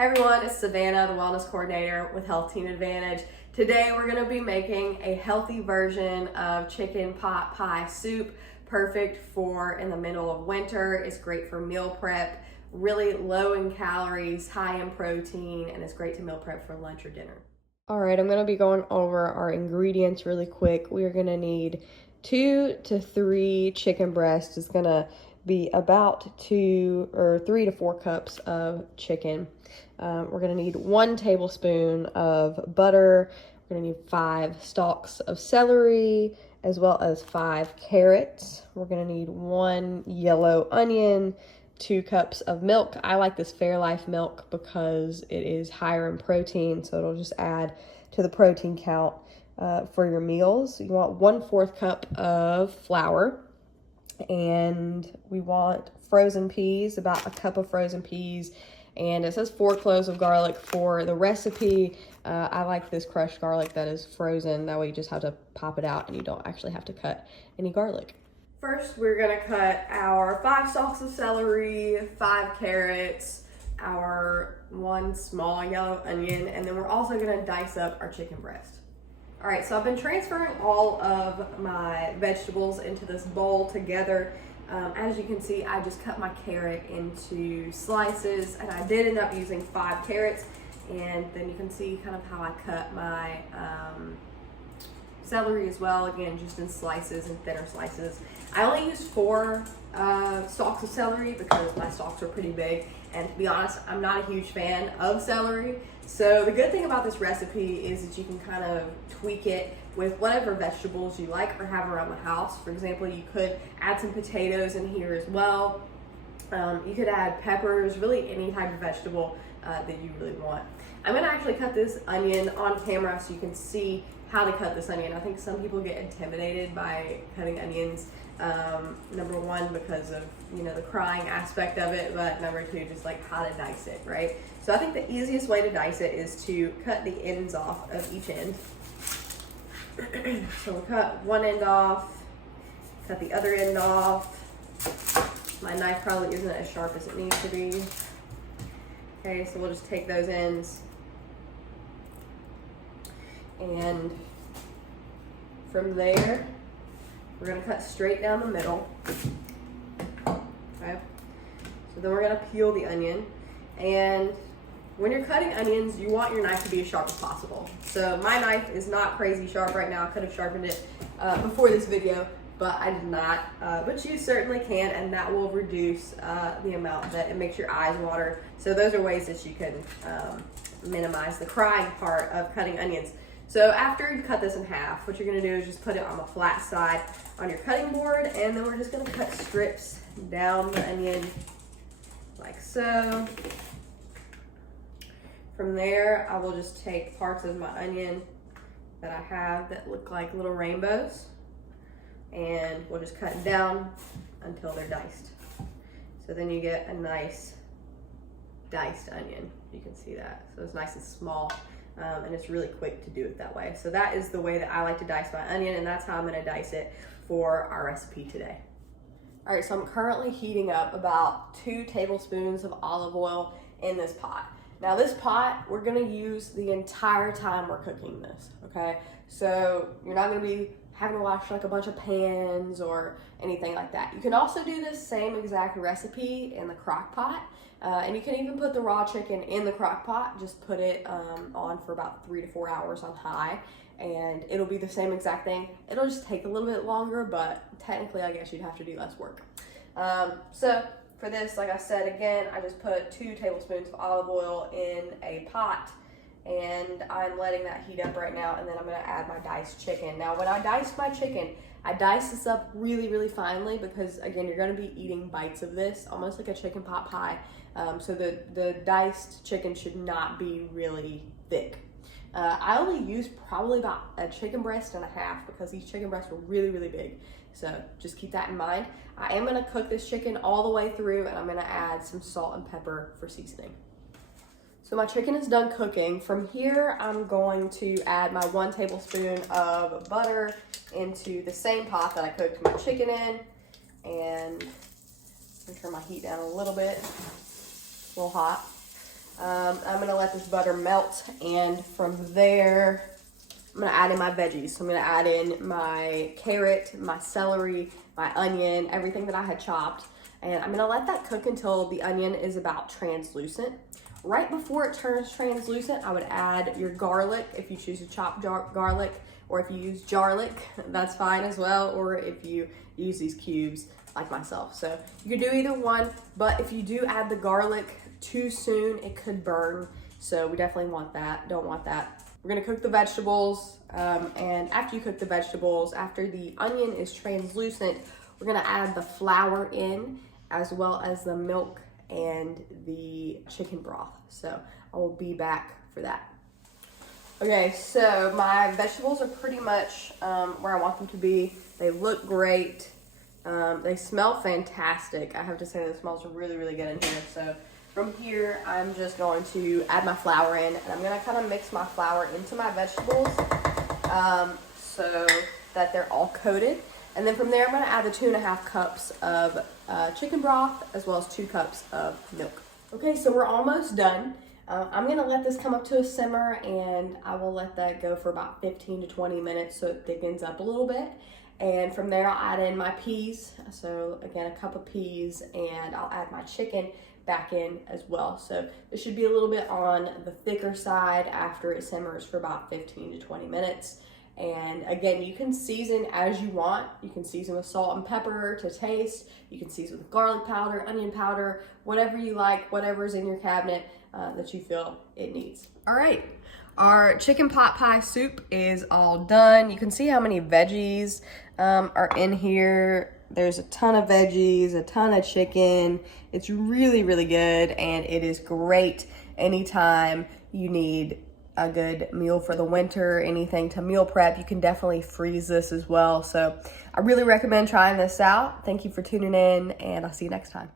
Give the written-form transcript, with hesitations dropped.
Hey everyone, it's Savanna, the Wellness Coordinator with HealthTeam Advantage. Today we're going to be making a healthy version of chicken pot pie soup, perfect for in the middle of winter. It's great for meal prep, really low in calories, high in protein, and it's great to meal prep for lunch or dinner. All right, I'm going to be going over our ingredients really quick. We are going to need 2 to 3 chicken breasts. It's going to be about 3 to 4 cups of chicken. We're going to need 1 tablespoon of butter. We're going to need 5 stalks of celery, as well as 5 carrots. We're going to need 1 yellow onion, 2 cups of milk. I like this Fairlife milk because it is higher in protein, so it'll just add to the protein count for your meals. You want 1/4 cup of flour, and we want frozen peas, about a cup of frozen peas. And it says 4 cloves of garlic for the recipe. I like this crushed garlic that is frozen. That way you just have to pop it out and you don't actually have to cut any garlic. First, we're gonna cut our 5 stalks of celery, 5 carrots, our 1 small yellow onion, and then we're also gonna dice up our chicken breast. All right, so I've been transferring all of my vegetables into this bowl together. As you can see, I just cut my carrot into slices, and I did end up using 5 carrots. And then you can see kind of how I cut my celery as well, again, just in slices and thinner slices. I only used 4 stalks of celery because my stalks are pretty big. And to be honest, I'm not a huge fan of celery. So the good thing about this recipe is that you can kind of tweak it with whatever vegetables you like or have around the house. For example, you could add some potatoes in here as well. You could add peppers, really any type of vegetable that you really want. I'm gonna actually cut this onion on camera so you can see how to cut this onion. I think some people get intimidated by cutting onions. Number 1, because of, the crying aspect of it, but number 2, just like how to dice it, right? So I think the easiest way to dice it is to cut the ends off of each end. So we'll cut one end off, cut the other end off. My knife probably isn't as sharp as it needs to be. Okay, so we'll just take those ends, and from there, we're gonna cut straight down the middle. Okay, so then we're gonna peel the onion, and when you're cutting onions, you want your knife to be as sharp as possible. So my knife is not crazy sharp right now. I could have sharpened it before this video, but I did not. But you certainly can, and that will reduce the amount that it makes your eyes water. So those are ways that you can minimize the crying part of cutting onions. So after you cut this in half, what you're gonna do is just put it on the flat side on your cutting board, and then we're just gonna cut strips down the onion like so. From there, I will just take parts of my onion that I have that look like little rainbows, and we'll just cut down until they're diced. So then you get a nice diced onion. You can see that. So it's nice and small, and it's really quick to do it that way. So that is the way that I like to dice my onion, and that's how I'm gonna dice it for our recipe today. All right, so I'm currently heating up about 2 tablespoons of olive oil in this pot. Now this pot, we're gonna use the entire time we're cooking this, okay? So you're not gonna be having to wash like a bunch of pans or anything like that. You can also do this same exact recipe in the crock pot, and you can even put the raw chicken in the crock pot. Just put it on for about 3 to 4 hours on high, and it'll be the same exact thing. It'll just take a little bit longer, but technically I guess you'd have to do less work. So for this, like I said, again, I just put 2 tablespoons of olive oil in a pot, and I'm letting that heat up right now, and then I'm gonna add my diced chicken. Now, when I dice my chicken, I dice this up really, really finely because, again, you're gonna be eating bites of this, almost like a chicken pot pie. So the diced chicken should not be really thick. I only used probably about a chicken breast and a half because these chicken breasts were really, really big. So just keep that in mind. I am gonna cook this chicken all the way through, and I'm gonna add some salt and pepper for seasoning. So my chicken is done cooking. From here, I'm going to add my 1 tablespoon of butter into the same pot that I cooked my chicken in, and I'm gonna turn my heat down a little bit. It's a little hot. I'm gonna let this butter melt, and from there, I'm gonna add in my veggies. So I'm gonna add in my carrot, my celery, my onion, everything that I had chopped. And I'm gonna let that cook until the onion is about translucent. Right before it turns translucent, I would add your garlic if you choose to chop garlic, or if you use jarlic, that's fine as well, or if you use these cubes like myself. So you can do either one, but if you do add the garlic too soon, it could burn. So we definitely want that, don't want that. We're gonna cook the vegetables, and after you cook the vegetables, after the onion is translucent, we're gonna add the flour in, as well as the milk and the chicken broth. So I will be back for that. Okay, so my vegetables are pretty much where I want them to be. They look great. They smell fantastic. I have to say, the smells are really, really good in here. So from here, I'm just going to add my flour in, and I'm gonna kind of mix my flour into my vegetables so that they're all coated. And then from there, I'm gonna add the 2.5 cups of chicken broth, as well as 2 cups of milk. Okay, so we're almost done. I'm gonna let this come up to a simmer, and I will let that go for about 15 to 20 minutes so it thickens up a little bit. And from there, I'll add in my peas. So again, a cup of peas, and I'll add my chicken back in as well. So this should be a little bit on the thicker side after it simmers for about 15 to 20 minutes. And again, you can season as you want. You can season with salt and pepper to taste. You can season with garlic powder, onion powder, whatever you like, whatever's in your cabinet that you feel it needs. All right, our chicken pot pie soup is all done. You can see how many veggies are in here. There's a ton of veggies, a ton of chicken. It's really, really good, and it is great anytime you need a good meal for the winter, anything to meal prep. You can definitely freeze this as well. So I really recommend trying this out. Thank you for tuning in, and I'll see you next time.